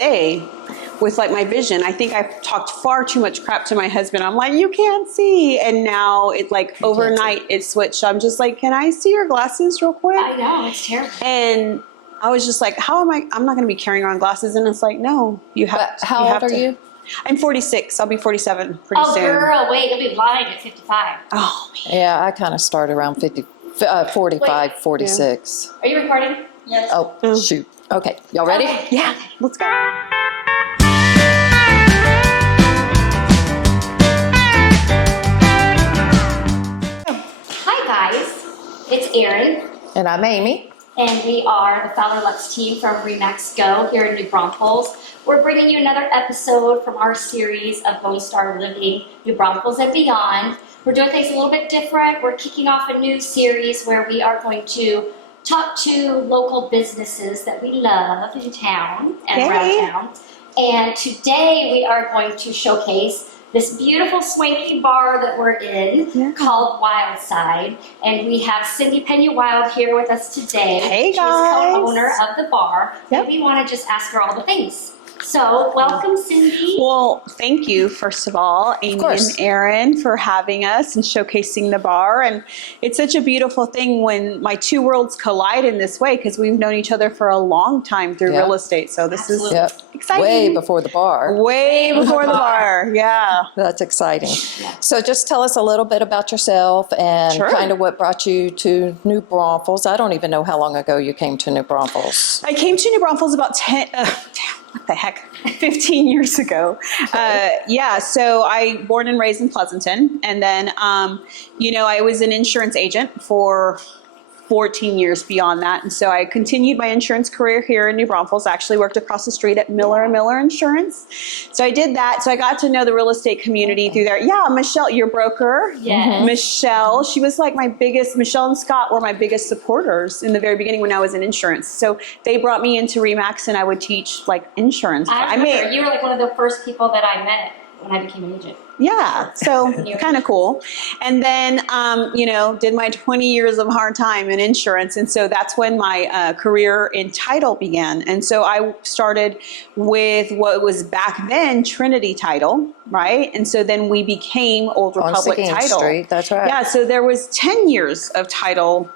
say with like my vision, I think I've talked far too much crap to my husband. I'm like, you can't see. And now it's like overnight it switched. I'm just like, can I see your glasses real quick? I know, it's terrible. And I was just like, how am I? I'm not going to be carrying around glasses. And it's like, no, you have But how old are you? I'm 46. I'll be 47 pretty soon. Oh, girl, wait, you'll be blind at 55. Oh, man. Yeah, I kind of started around 45, 46. Are you recording? Yes. Oh, shoot. Okay, y'all ready? Okay. Yeah, let's go. Hi, guys. It's Erin. And I'm Amy. And we are the Fowler Lux team from Remax Go here in New Braunfels. We're bringing you another episode from our series of Lone Star Living, New Braunfels and Beyond. We're doing things a little bit different. We're kicking off a new series where we are going to talk to local businesses that we love in town and around town. And today we are going to showcase this beautiful swanky bar that we're in called Wildside. And we have Cindy Pena here with us today. Hey, guys. She's co-owner of the bar. And we want to just ask her all the things. So, welcome, Cindy. Well, thank you, first of all, Amy and Erin, for having us and showcasing the bar. And it's such a beautiful thing when my two worlds collide in this way, because we've known each other for a long time through real estate. So this is exciting. Way before the bar. Way before the bar, yeah. That's exciting. So just tell us a little bit about yourself and kind of what brought you to New Braunfels. I don't even know how long ago you came to New Braunfels. I came to New Braunfels about 15 years ago. So I born and raised in Pleasanton. And then, I was an insurance agent for 14 years beyond that. And so I continued my insurance career here in New Braunfels. I actually worked across the street at Miller & Miller Insurance. So I did that. So I got to know the real estate community through there. Yeah, Michelle, your broker. Yes. Michelle, she was like Michelle and Scott were my biggest supporters in the very beginning when I was in insurance. So they brought me into Remax and I would teach like insurance. I remember you were like one of the first people that I met when I became an agent. Yeah, so kind of cool. And then, did my 20 years of hard time in insurance. And so that's when my career in title began. And so I started with what was back then Trinity Title, right? And so then we became Old Republic on Title. Street, that's right. Yeah, so there was 10 years of title,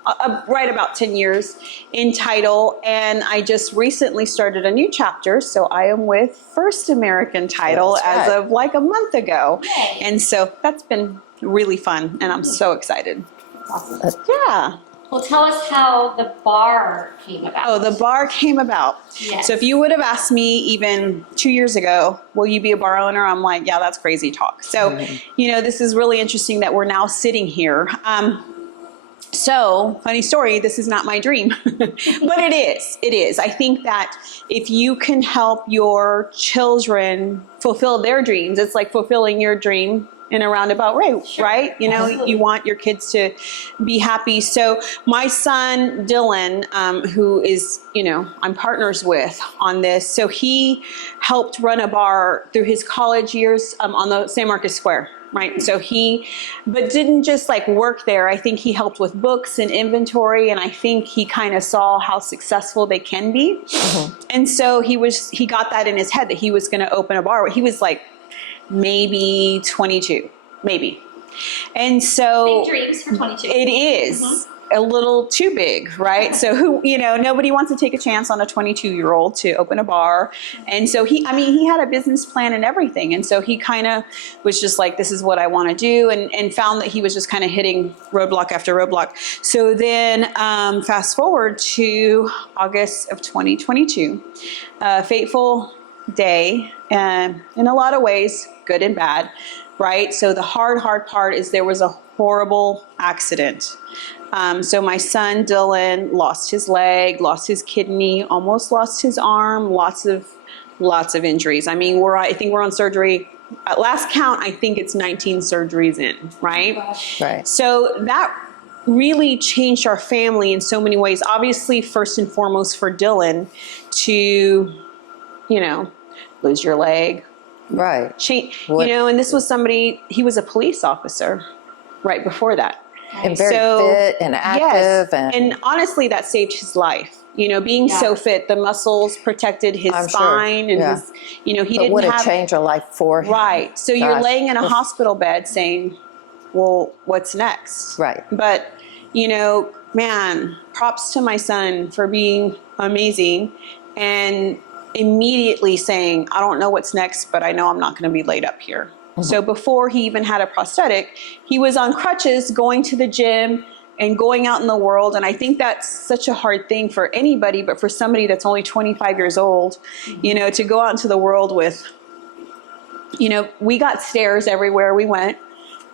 right about 10 years in title. And I just recently started a new chapter. So I am with First American Title as of like a month ago. And so that's been really fun, and I'm so excited. Awesome. Yeah. Well, tell us how the bar came about. Oh, the bar came about. Yes. So if you would have asked me even 2 years ago, will you be a bar owner? I'm like, yeah, that's crazy talk. So, this is really interesting that we're now sitting here. So, funny story, this is not my dream, but it is. It is. I think that if you can help your children fulfill their dreams, it's like fulfilling your dream in a roundabout way, right? You want your kids to be happy. So my son, Dylan, who is, I'm partners with on this. So he helped run a bar through his college years on the San Marcos Square. Right. So but didn't just like work there. I think he helped with books and inventory. And I think he kind of saw how successful they can be. And so he got that in his head that he was going to open a bar. He was like maybe 22, maybe. And so big dreams for 22. It is. A little too big, right? So nobody wants to take a chance on a 22-year-old to open a bar. And so he had a business plan and everything. And so he kind of was just like, this is what I want to do, and found that he was just kind of hitting roadblock after roadblock. So then fast forward to August of 2022, a fateful day, in a lot of ways, good and bad, right? So the hard part is there was a horrible accident. So my son, Dylan, lost his leg, lost his kidney, almost lost his arm, lots of injuries. I mean, I think we're on surgery. At last count, I think it's 19 surgeries in, right? Right. So that really changed our family in so many ways. Obviously, first and foremost for Dylan to, lose your leg. Right. And this was he was a police officer right before that. And very fit and active. Yes. And honestly, that saved his life. being so fit, the muscles protected his spine and his, he didn't would have. have changed your life for him. Right. So you're laying in a hospital bed saying, well, what's next? Right. But, man, props to my son for being amazing and immediately saying, I don't know what's next, but I know I'm not going to be laid up here. Mm-hmm. So before he even had a prosthetic, he was on crutches going to the gym and going out in the world. And I think that's such a hard thing for anybody, but for somebody that's only 25 years old, to go out into the world with, we got stares everywhere we went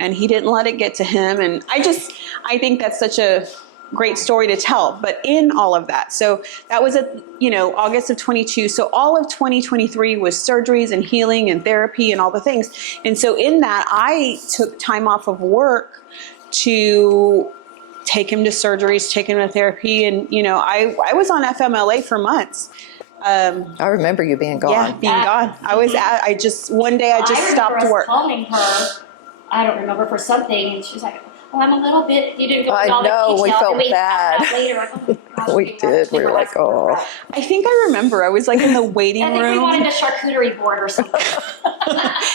and he didn't let it get to him. And I think that's such a great story to tell, but in all of that. So that was August of 22. So all of 2023 was surgeries and healing and therapy and all the things. And so in that, I took time off of work to take him to surgeries, take him to therapy. And, I was on FMLA for months. I remember you being gone. Yeah, being gone. One day I just stopped work. Calling her, I don't remember, for something, and she was like, "Oh, I'm a little bit." You didn't go into all the details. We felt bad. Later, like, oh my gosh, we did. We were like, "Oh." I think I remember. I was like in the waiting room. I think we wanted a charcuterie board or something.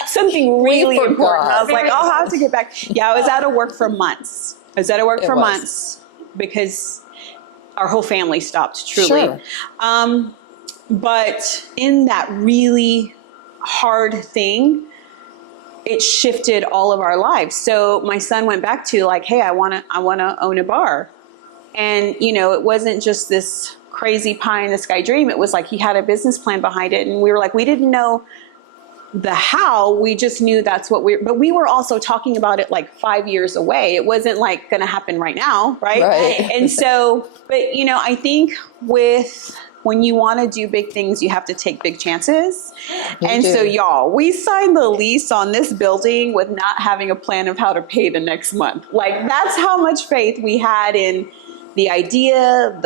Something really important. I was like, I'll have to get back. Yeah, I was out of work for months. Months because our whole family stopped, truly. Sure. But in that really hard thing, it shifted all of our lives. So my son went back to like, hey, I want to own a bar. And, it wasn't just this crazy pie in the sky dream. It was like he had a business plan behind it. And we were like, we didn't know the how, we just knew that's what but we were also talking about it like 5 years away. It wasn't like going to happen right now. Right. And so, but I think when you want to do big things, you have to take big chances. So y'all, we signed the lease on this building with not having a plan of how to pay the next month. Like that's how much faith we had in the idea,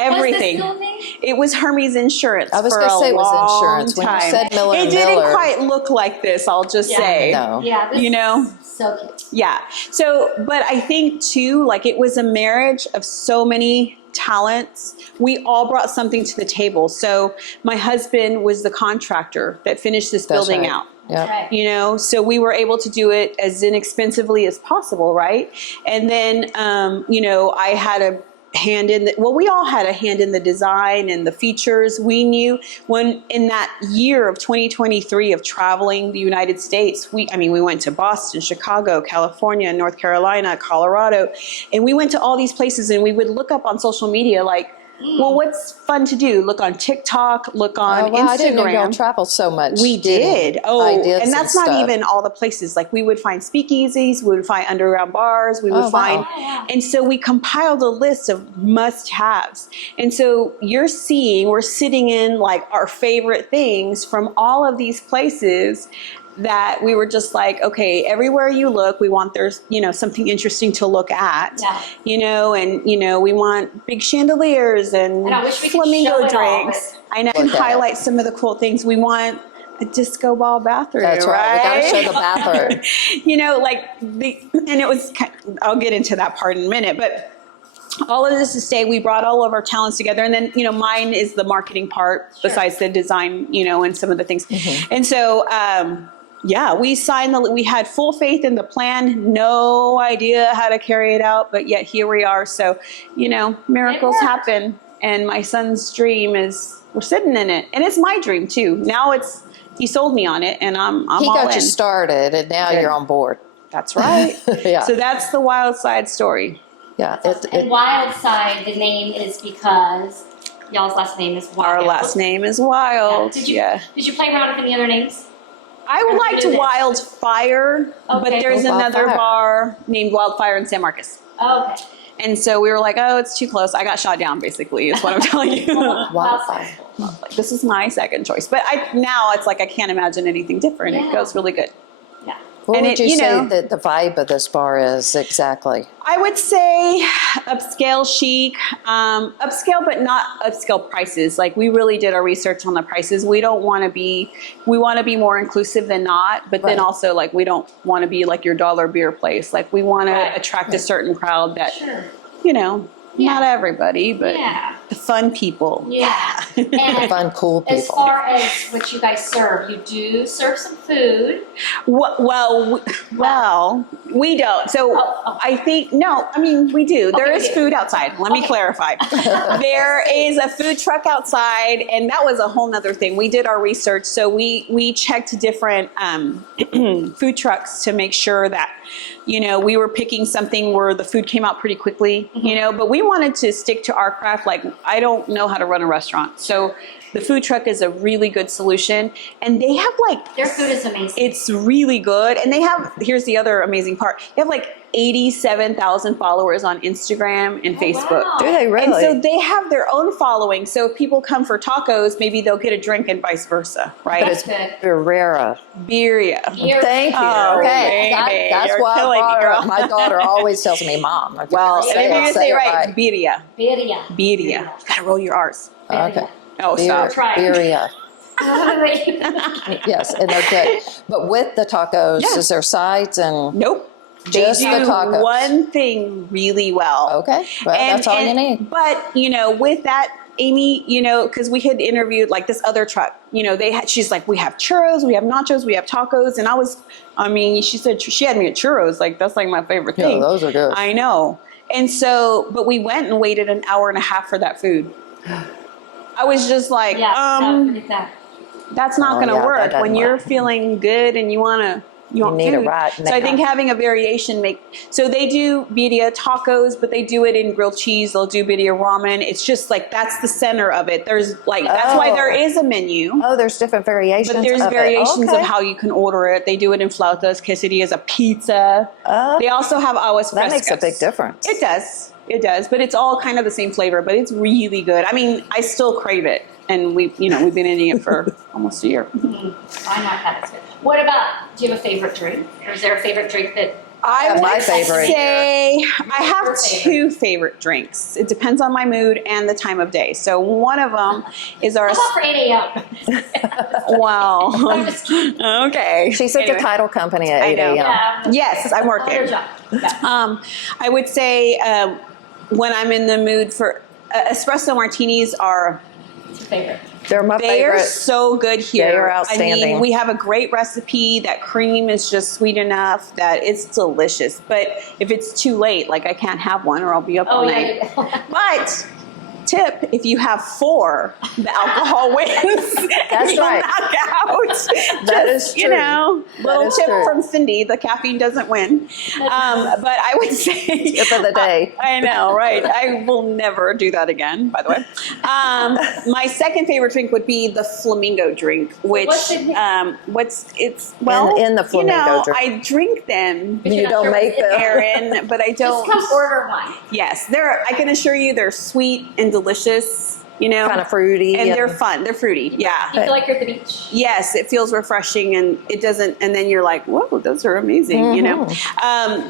everything. Was this building? It was Hermes Insurance. I was going to say it was insurance. When you said Miller it and didn't Miller. quite look like this, I'll just say. No. Yeah, this is so cute. Yeah. So, but I think too, like it was a marriage of so many talents. We all brought something to the table. So my husband was the contractor that finished this building out. Yep. So we were able to do it as inexpensively as possible, right? And then, I had a hand in we all had a hand in the design and the features. We knew when in that year of 2023 of traveling the United States, we went to Boston, Chicago, California, North Carolina, Colorado, and we went to all these places and we would look up on social media like, well, what's fun to do? Look on TikTok, look on Instagram. I didn't know y'all traveled so much. We did. And that's not even all the places. Like we would find speakeasies, we would find underground bars, we would find. Wow. And so we compiled a list of must-haves. And so we're sitting in like our favorite things from all of these places that we were just like, okay, everywhere you look, we want there's, something interesting to look at, and, we want big chandeliers and flamingo drinks. I know. And highlight some of the cool things. We want a disco ball bathroom. That's right. We got to show the bathroom. And it was, I'll get into that part in a minute, but all of this to say, we brought all of our talents together. And then, mine is the marketing part besides the design, and some of the things. Mm-hmm. And so, we had full faith in the plan, no idea how to carry it out, but yet here we are. So, miracles happen. And my son's dream we're sitting in it. And it's my dream too. Now he sold me on it and I'm all in. He got you started and now you're on board. That's right. Yeah. So that's the Wildside story. Yeah. And Wildside, the name is because y'all's last name is Wild. Our last name is Wild. Yeah. Did you play around with any other names? I liked Wildfire, but there's another bar named Wildfire in San Marcos. Okay. And so we were like, oh, it's too close. I got shot down, basically, is what I'm telling you. Wildfire. This is my second choice. But now it's like I can't imagine anything different. It goes really good. Yeah. What would you say that the vibe of this bar is exactly? I would say upscale chic, upscale, but not upscale prices. Like we really did our research on the prices. We want to be more inclusive than not, but then also like, we don't want to be like your dollar beer place. Like we want to attract a certain crowd that, Not everybody, but the fun people. Yeah. And The fun, cool people. as far as what you guys serve, you do serve some food. Well, we don't. So I think, no, I mean, we do. There is food outside. Let me clarify. There is a food truck outside, and that was a whole nother thing. We did our research. So we checked different food trucks to make sure that, we were picking something where the food came out pretty quickly, but we wanted to stick to our craft. Like, I don't know how to run a restaurant. So the food truck is a really good solution. And they have their food is amazing. It's really good. And they have, here's the other amazing part. They have 87,000 followers on Instagram and Facebook. Wow. Do they really? And so they have their own following. So if people come for tacos, maybe they'll get a drink and vice versa, right? But it's Birria. Birria. Thank you. Oh, Okay. baby, That's you're why killing me, girl. my daughter always tells me, Mom. Well, if you're going to say it right, right. birria. Birria. Birria. You got to roll your R's. Okay. Oh, stop. Try it. Birria. Yes, and they're good. But with the tacos, is there sides and? Nope. Just they do the tacos. one thing really well. Okay. Well, that's all you need. But, with that, Amy, because we had interviewed this other truck, she's like, we have churros, we have nachos, we have tacos. And she said she had me at churros. That's my favorite thing. Yeah, those are good. I know. And so, but we went and waited an hour and a half for that food. I was just like, that's not going to work when you're feeling good and you need food. So I think having a variation so they do birria tacos, but they do it in grilled cheese. They'll do birria ramen. It's just that's the center of it. There's that's why there is a menu. Oh, there's different variations. But there's of variations of how you can order it. They do it in flautas, quesadillas, a pizza. They also have aguas frescas. That makes a big difference. It does. It does. But it's all kind of the same flavor, but it's really good. I still crave it. And we've been eating it for almost a year. I know that is good. What about, do you have a favorite drink? Or is there a favorite drink that? I would my favorite. say I have two favorite drinks. It depends on my mood and the time of day. So one of them is our. How about for 8 a.m.? Wow. I'm just kidding. Okay. She's at the title company at 8 a.m. Yeah. Yes, I'm working. Another job. Yeah. I would say when I'm in the mood for espresso martinis are. What's your favorite? They're my They favorite. are so good here. They are outstanding. We have a great recipe. That cream is just sweet enough that it's delicious. But if it's too late, I can't have one or I'll be up all night. Yeah. But tip, if you have 4, the alcohol wins. That's You'll right. knock out. That is true. Little is tip true. from Cindy, the caffeine doesn't win. But I would say. Tip of the day. I know, right? I will never do that again, by the way. My second favorite drink would be the flamingo drink, which in the flamingo drink. I drink them. But You you're not don't sure make them. Erin, but I don't. Just come order one. Yes, I can assure you they're sweet and delicious, Kind of fruity. and they're fun. They're fruity. Yeah. You feel like you're at the beach. Yes, it feels refreshing and it doesn't, and then you're like, whoa, those are amazing,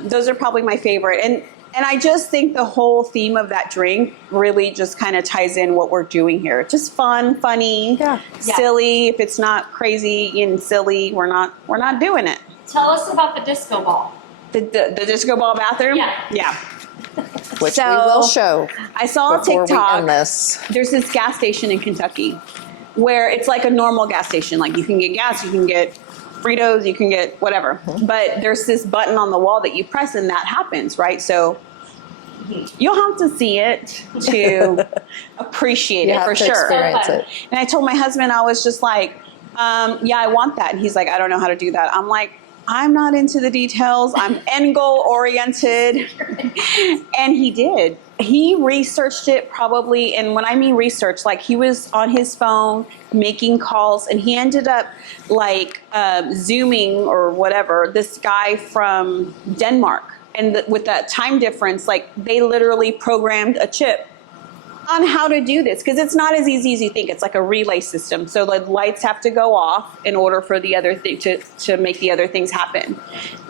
Those are probably my favorite. And I just think the whole theme of that drink really just kind of ties in what we're doing here. Just fun, funny, silly. If it's not crazy and silly, we're not doing it. Tell us about the disco ball. The disco ball bathroom? Yeah. Which we will show. I saw on before we TikTok, end this. there's this gas station in Kentucky where it's like a normal gas station. You can get gas, you can get Fritos, you can get whatever. But there's this button on the wall that you press and that happens, right? So you'll have to see it to appreciate it for sure. Experience it. And I told my husband, I was just like, I want that. And he's like, I don't know how to do that. I'm like, I'm not into the details. I'm end goal oriented. And he did. He researched it probably. And when I mean research, he was on his phone making calls and he ended up Zooming or whatever, this guy from Denmark. And with that time difference, they literally programmed a chip on how to do this, because it's not as easy as you think. It's like a relay system. So the lights have to go off in order for the other thing to make the other things happen.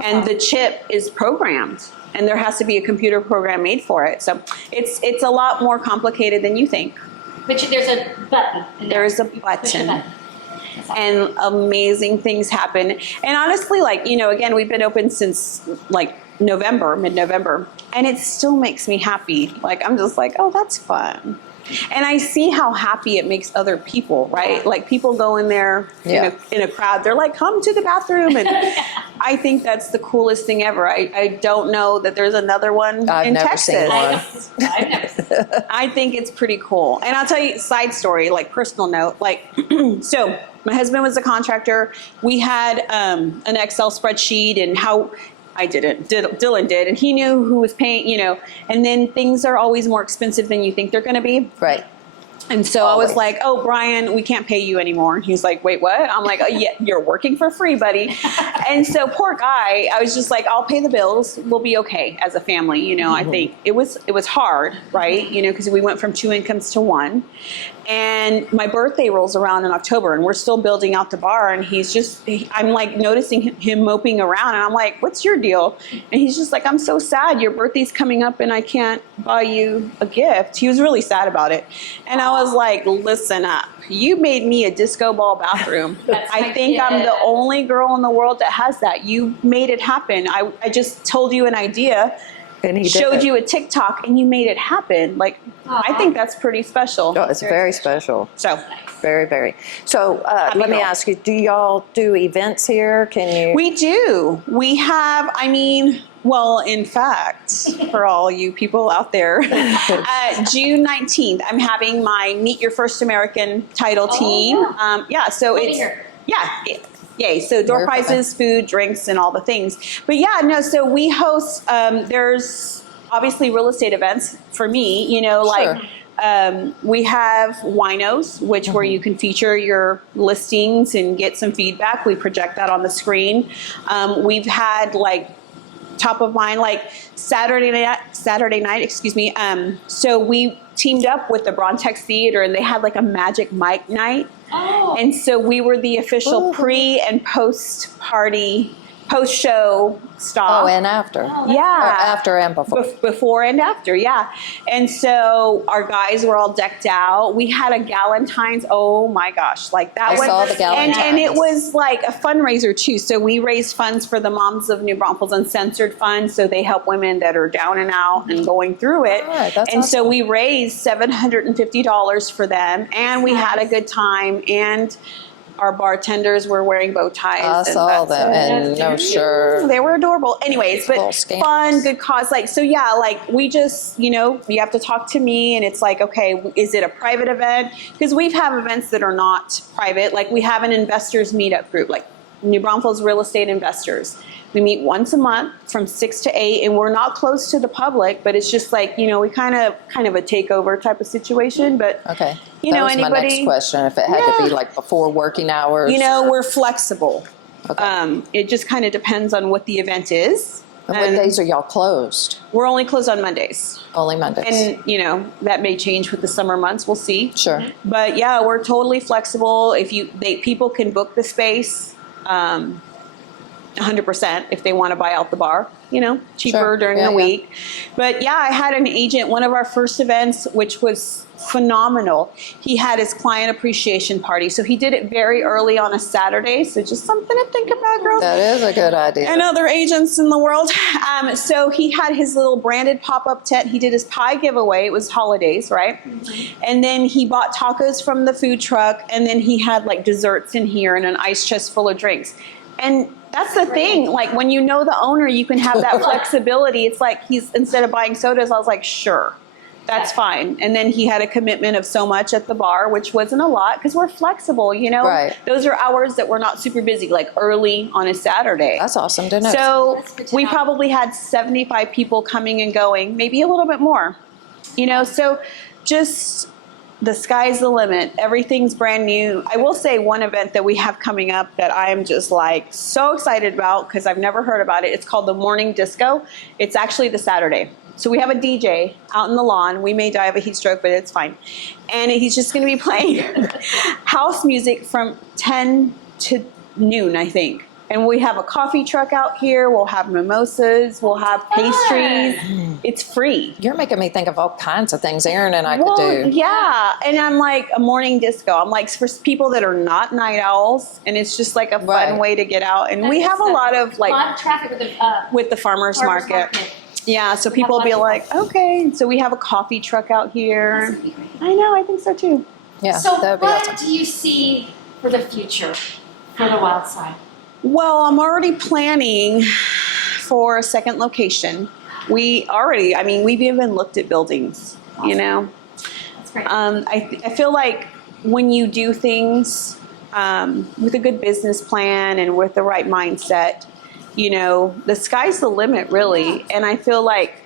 And the chip is programmed, and there has to be a computer program made for it. So it's a lot more complicated than you think. But there's a button. There's a You push the button. And amazing things happen. And honestly, again, we've been open since mid-November, and it still makes me happy. Like, I'm just like, oh, that's fun. And I see how happy it makes other people, right? Like, people go in there in a crowd, they're like, come to the bathroom. And I think that's the coolest thing ever. I don't know that there's another one in Texas. I've never seen one. I think it's pretty cool. And I'll tell you, side story, like personal note, like, so my husband was a contractor. We had an Excel spreadsheet and how I didn't. Dylan did, and he knew who was paying, and then things are always more expensive than you think they're going to be. Right. And so I was like, oh, Brian, we can't pay you anymore. And he's like, wait, what? I'm like, oh, yeah, you're working for free, buddy. And so poor guy, I was just like, I'll pay the bills. We'll be okay as a family. I think it was hard, right? Because we went from 2 incomes to 1. And my birthday rolls around in October, and we're still building out the bar. And I'm like noticing him moping around, and I'm like, what's your deal? And he's just like, I'm so sad. Your birthday's coming up, and I can't buy you a gift. He was really sad about it. And I was like, listen up. You made me a disco ball bathroom. I think I'm the only girl in the world that has that. You made it happen. I just told you an idea. And he showed you a TikTok, and you made it happen. Like, I think that's pretty special. Oh, it's very special. So, very, very. So, let me ask you: do y'all do events here? Can you? We do. We have. Well, in fact, for all you people out there, June 19th, I'm having my Meet Your First American title team. So it's Yay. So door prizes, food, drinks, and all the things. But so we host, there's obviously real estate events for me, we have winos, which where you can feature your listings and get some feedback. We project that on the screen. We've had top of mind, Saturday night, so we teamed up with the Braunfels Theater, and they had a magic mic night. Oh. And so we were the official pre and post show stop. Oh, and after. Oh, yeah. After and before. Before and after, yeah. And so our guys were all decked out. We had a Galentine's. Oh my gosh. I saw the Galentine's. And it was a fundraiser too. So we raised funds for the Moms of New Braunfels Uncensored Fund. So they help women that are down and out and going through it. Right, that's and awesome. So we raised $750 for them, and we had a good time, and our bartenders were wearing bow ties. I saw them, and no shirt. They were adorable. Anyways, but fun, good cause. We just, you have to talk to me, and it's okay, is it a private event? Because we've have events that are not private. We have an investors meetup group, New Braunfels Real Estate Investors. We meet once a month from 6 to 8, and we're not close to the public, but it's just we kind of a takeover type of situation. But okay, that was my next question. If it had to be before working hours, we're flexible. Okay. It just kind of depends on what the event is. And what days are y'all closed? We're only closed on Mondays. Only Mondays. And that may change with the summer months. We'll see. Sure. But we're totally flexible. If people can book the space. 100% if they want to buy out the bar, cheaper during the week. But I had an agent, one of our first events, which was phenomenal. He had his client appreciation party. So he did it very early on a Saturday. So just something to think about, girls. That is a good idea. And other agents in the world. So he had his little branded pop-up tent. He did his pie giveaway. It was holidays, right? Mm-hmm. And then he bought tacos from the food truck. And then he had desserts in here and an ice chest full of drinks. And that's the thing. When you know the owner, you can have that flexibility. It's he's, instead of buying sodas, I was like, sure, that's fine. And then he had a commitment of so much at the bar, which wasn't a lot because we're flexible, Right. Those are hours that we're not super busy, early on a Saturday. That's awesome to know. So we probably had 75 people coming and going, maybe a little bit more, so just... the sky's the limit. Everything's brand new. I will say one event that we have coming up that I am just so excited about because I've never heard about it. It's called the Morning Disco. It's actually the Saturday. So we have a DJ out in the lawn. We may die of a heat stroke, but it's fine. And he's just going to be playing house music from 10 to noon, I think. And we have a coffee truck out here. We'll have mimosas. We'll have pastries. It's free. You're making me think of all kinds of things Erin and I could do. Yeah. And I'm like a morning disco. I'm like for people that are not night owls, and it's just like a fun way to get out. And we have a lot of traffic with the farmers market. Yeah, so people will be like, okay. So we have a coffee truck out here. I know, I think so too. Yeah, so that would be awesome. what do you see for the future for the Wildside? Well, I'm already planning for a second location. We've even looked at buildings, Awesome. you know. That's great. I feel like when you do things with a good business plan and with the right mindset, you know, the sky's the limit, really. And I feel like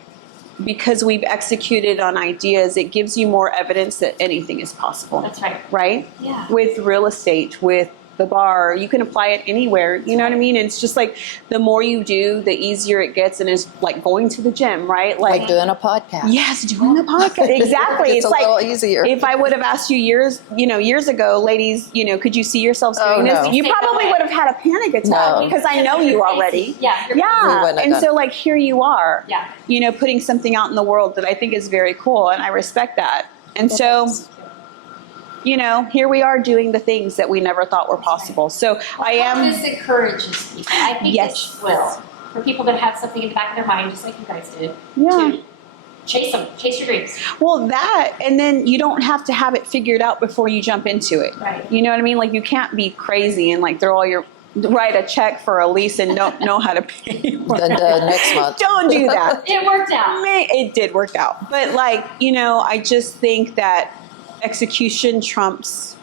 because we've executed on ideas, it gives you more evidence that anything is possible. That's right. Right? Yeah. With real estate, with the bar, you can apply it anywhere. You know what I mean? And it's just like the more you do, the easier it gets. And it's like going to the gym, right? Like doing a podcast. Yes, doing a podcast. Exactly. It's a like little easier. If I would have asked you years ago, ladies, you know, could you see yourselves doing this? No. You probably would have had a panic attack because I know you already. Yeah. Yeah. And so like here you are, Yeah. you know, putting something out in the world that I think is very cool, and I respect that. And so, you know, here we are doing the things that we never thought were possible. So I am. This encourages people. I think Yes. this will. For people that have something in the back of their mind, just like you guys did, Yeah. to chase them, chase your dreams. Well, that, and then you don't have to have it figured out before you jump into it. Right. You know what I mean? Like you can't be crazy and like write a check for a lease and don't know how to pay. The next month. Don't do that. It worked out. It did work out. But like, you know, I just think that execution trumps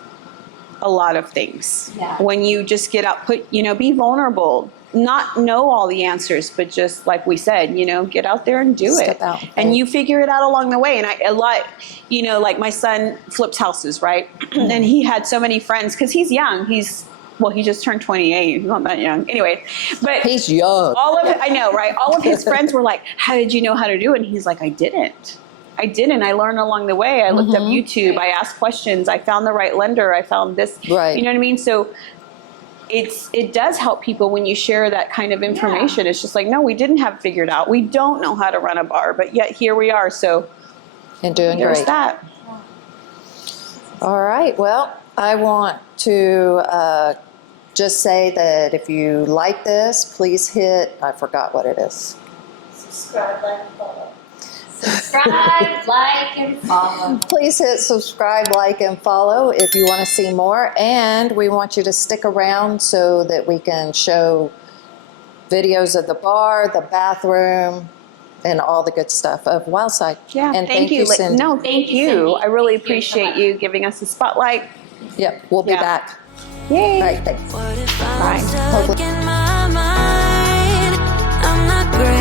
a lot of things. Yeah. When you just get out, be vulnerable, not know all the answers, but just like we said, you know, get out there and do Step it. out. And you figure it out along the way. And like my son flips houses, right? And he had so many friends because he's young. He just turned 28. He's not that young. Anyway, but he's young. I know, right? All of his friends were like, how did you know how to do it? And he's like, I didn't. I learned along the way. I looked up YouTube. I asked questions. I found the right lender. I found this. Right. You know what I mean? So it does help people when you share that kind of information. Yeah. It's just like, no, we didn't have it figured out. We don't know how to run a bar, but yet here we are. So and doing there's great. that. All right. Well, I want to just say that if you like this, please hit, I forgot what it is. Subscribe, like, and follow. Subscribe, like, and follow. Please hit subscribe, like, and follow if you want to see more. And we want you to stick around so that we can show videos of the bar, the bathroom, and all the good stuff of Wildside. Yeah, and thank you. Cindy. No, thank you. Cindy. I really Thank you so appreciate much. you giving us the spotlight. Yep, we'll be back. Yay. All right, thanks. What if Bye. I'm stuck in my mind? I'm not great.